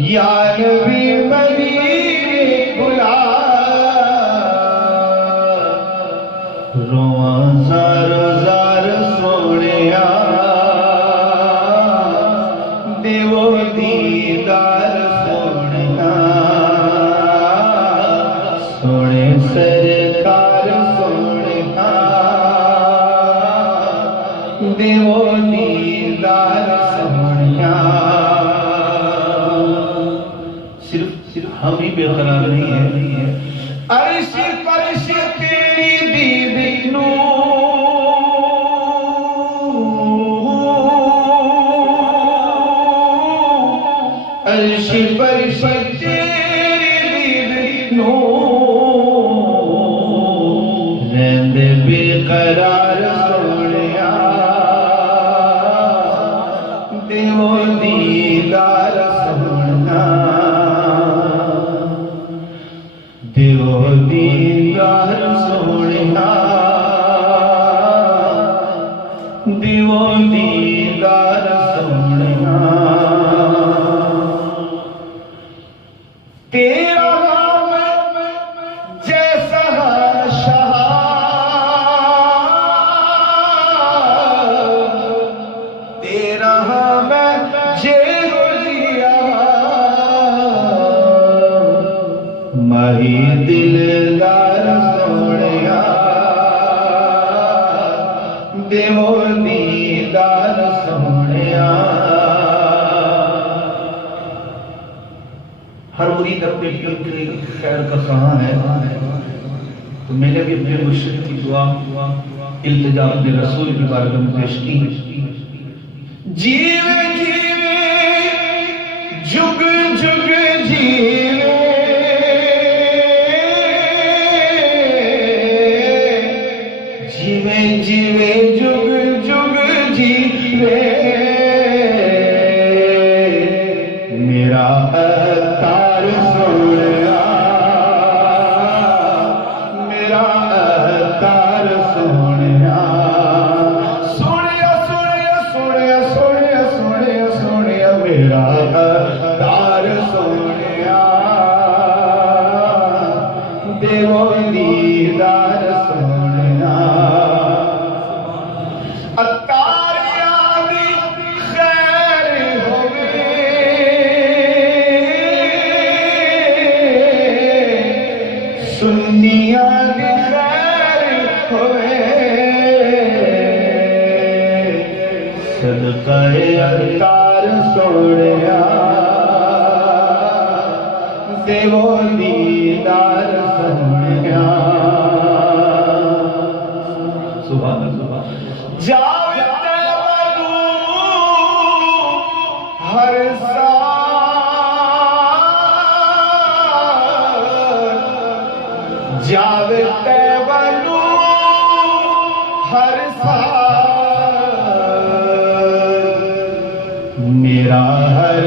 या नबी मदीने बुला रोआ जार जार सोनिया देवो दीदार सोनिया सोने सरकार सोनिया देवो दीदार सोनिया। सिर्फ हम ही बेकरार नहीं है, अर्श फर्श तेरी दीदी नू अर्श फर्श तेरी दीदी नू रहंदे बेकरार सोनिया देवो दीदार सोनिया देवो दीदार सोनिया देवो दीदार सोनिया। तेरा नाम जैसा शाह तेरा मैं जेरो जिया माही दिलदार सोनिया देवो दीदार सोनिया। हर मुरीद अपने खैर का कहाँ है, तो मैंने भी अपने मुर्शिद की दुआ इल्तिजा अपने रसूल की बारगाह में पेश की। जीवे जीवे जुग जुग जीवे जीवे जीवे जुग जुग जीवे मेरा अवतार सोनिया मेरा अवतार सोनिया सोनिया सोनिया सोनिया सोनिया सोनिया सोनिया मेरा अवतार सोनिया देवो दीदार सोनिया। अतार यादी खैर होवे सुन्निया दी खैर होवे सदका अतार सोनिया देवो दीदार सोनिया। सुभान अल्लाह। जावे तैवनू हर साल जावे तैवनू हर साल मेरा हर